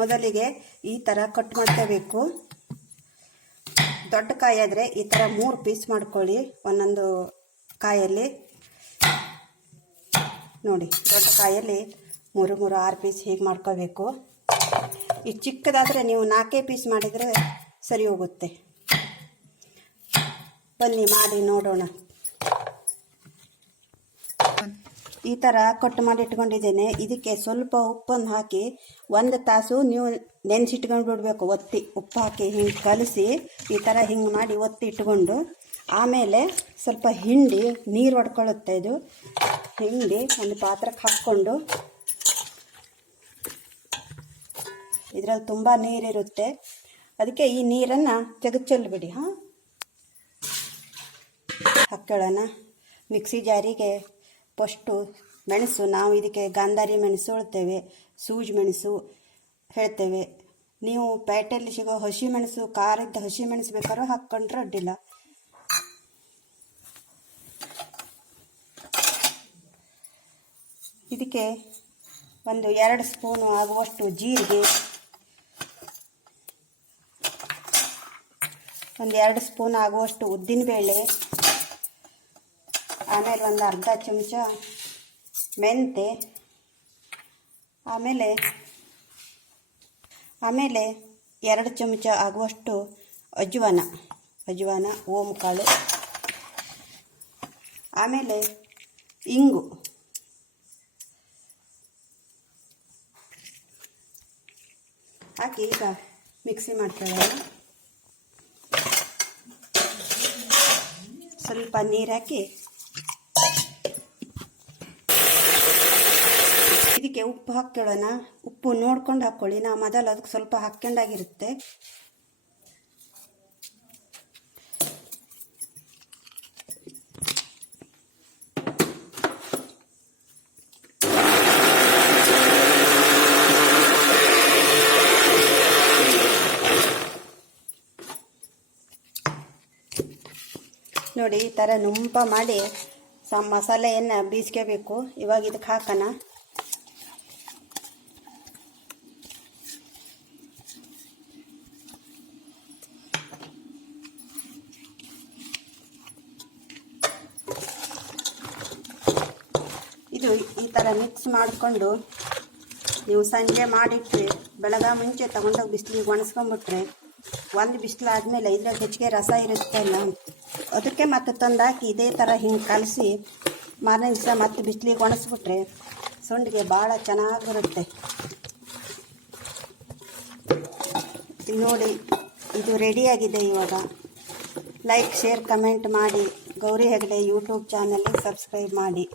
ಮೊದಲಿಗೆ ಈ ಥರ ಕಟ್ ಮಾಡ್ಕೋಬೇಕು. ದೊಡ್ಡ ಕಾಯಿ ಆದರೆ ಈ ಥರ 3 ಪೀಸ್ ಮಾಡ್ಕೊಳ್ಳಿ. ಒಂದೊಂದು ಕಾಯಲ್ಲಿ ನೋಡಿ, ದೊಡ್ಡ ಕಾಯಲ್ಲಿ 3 6 ಪೀಸ್ ಹೀಗೆ ಮಾಡ್ಕೋಬೇಕು. ಈ ಚಿಕ್ಕದಾದರೆ ನೀವು 4 ಪೀಸ್ ಮಾಡಿದರೆ ಸರಿ ಹೋಗುತ್ತೆ. ಬನ್ನಿ ಮಾಡಿ ನೋಡೋಣ. ಈ ಥರ ಕಟ್ ಮಾಡಿ ಇಟ್ಕೊಂಡಿದ್ದೇನೆ. ಇದಕ್ಕೆ ಸ್ವಲ್ಪ ಉಪ್ಪನ್ನು ಹಾಕಿ 1 ತಾಸು ನೀವು ನೆನೆಸಿಟ್ಕೊಂಡು ಬಿಡಬೇಕು. ಒತ್ತಿ ಉಪ್ಪು ಹಾಕಿ ಹಿಂಗೆ ಕಲಸಿ ಈ ಥರ ಹಿಂಗೆ ಮಾಡಿ ಒತ್ತಿ ಇಟ್ಕೊಂಡು ಆಮೇಲೆ ಸ್ವಲ್ಪ ಹಿಂಡಿ ನೀರು ಹೊಡ್ಕೊಳ್ಳುತ್ತೆ. ಇದು ಹಿಂಡಿ ಒಂದು ಪಾತ್ರಕ್ಕೆ ಹಾಕ್ಕೊಂಡು, ಇದರಲ್ಲಿ ತುಂಬ ನೀರಿರುತ್ತೆ, ಅದಕ್ಕೆ ಈ ನೀರನ್ನು ತೆಗೆದುಚೆಲ್ಬಿಡಿ. ಹಾಕ್ಕೊಳ್ಳೋಣ ಮಿಕ್ಸಿ ಜಾರಿಗೆ. ಫಸ್ಟು ಮೆಣಸು, ನಾವು ಇದಕ್ಕೆ ಗಾಂಧಾರಿ ಮೆಣಸು ಹೇಳ್ತೇವೆ, ಸೂಜಿ ಮೆಣಸು ಹೇಳ್ತೇವೆ. ನೀವು ಪೇಟೆಯಲ್ಲಿ ಸಿಗೋ ಹಸಿ ಮೆಣಸು, ಖಾರದ ಹಸಿ ಮೆಣಸು ಬೇಕಾದ್ರೂ ಹಾಕ್ಕೊಂಡ್ರೆ ಅಡ್ಡಿಲ್ಲ. ಇದಕ್ಕೆ ಒಂದು 2 ಸ್ಪೂನು ಆಗುವಷ್ಟು ಜೀರಿಗೆ, ಒಂದು 2 ಸ್ಪೂನ್ ಆಗುವಷ್ಟು ಉದ್ದಿನಬೇಳೆ, ಆಮೇಲೆ ಒಂದು ಅರ್ಧ ಚಮಚ ಮೆಂತೆ, ಆಮೇಲೆ 2 ಚಮಚ ಆಗುವಷ್ಟು ಅಜ್ವಾನ ಓಮ್ ಕಾಳು, ಆಮೇಲೆ ಇಂಗು, ಹಾಕಿ ಈಗ ಮಿಕ್ಸಿ ಮಾಡ್ಕೊಳ್ಳೋಣ. ಸ್ವಲ್ಪ ನೀರು ಹಾಕಿ ಇದಕ್ಕೆ ಉಪ್ಪು ಹಾಕ್ಕೊಳ್ಳೋಣ. ಉಪ್ಪು ನೋಡ್ಕೊಂಡು ಹಾಕ್ಕೊಳ್ಳಿ. ನಾವು ಮೊದಲು ಅದಕ್ಕೆ ಸ್ವಲ್ಪ ಹಾಕ್ಕೊಂಡಾಗಿರುತ್ತೆ. ನೋಡಿ, ಈ ಥರ ನುಂಪ ಮಾಡಿ ಮಸಾಲೆಯನ್ನು ಬೀಸ್ಕೋಬೇಕು. ಇವಾಗ ಇದಕ್ಕೆ ಹಾಕೋಣ. ಇದು ಈ ಥರ ಮಿಕ್ಸ್ ಮಾಡಿಕೊಂಡು ನೀವು ಸಂಜೆ ಮಾಡಿಟ್ರೆ ಬೆಳಗ್ಗೆ ಮುಂಚೆ ತಗೊಂಡೋಗಿ ಬಿಸಿಲಿಗೆ ಒಣಸ್ಕೊಂಡ್ಬಿಟ್ರೆ, ಒಂದು ಬಿಸಿಲಾದ್ಮೇಲೆ ಇದ್ರಾಗ ಹೆಚ್ಚಿಗೆ ರಸ ಇರುತ್ತಲ್ಲ, ಅದಕ್ಕೆ ಮತ್ತೆ ತಂದಾಕಿ ಇದೇ ಥರ ಹಿಂಗೆ ಕಲಸಿ ಮಾರನೇ ದಿವಸ ಮತ್ತೆ ಬಿಸಿಲಿಗೆ ಒಣಸ್ಬಿಟ್ರೆ ಸೊಂಡಿಗೆ ಭಾಳ ಚೆನ್ನಾಗಿರುತ್ತೆ. ನೋಡಿ, ಇದು ರೆಡಿಯಾಗಿದೆ. ಇವಾಗ ಲೈಕ್, ಶೇರ್, ಕಮೆಂಟ್ ಮಾಡಿ. ಗೌರಿ ಹೆಗ್ಡೆ ಯೂಟ್ಯೂಬ್ ಚಾನಲ್ಗೆ ಸಬ್ಸ್ಕ್ರೈಬ್ ಮಾಡಿ.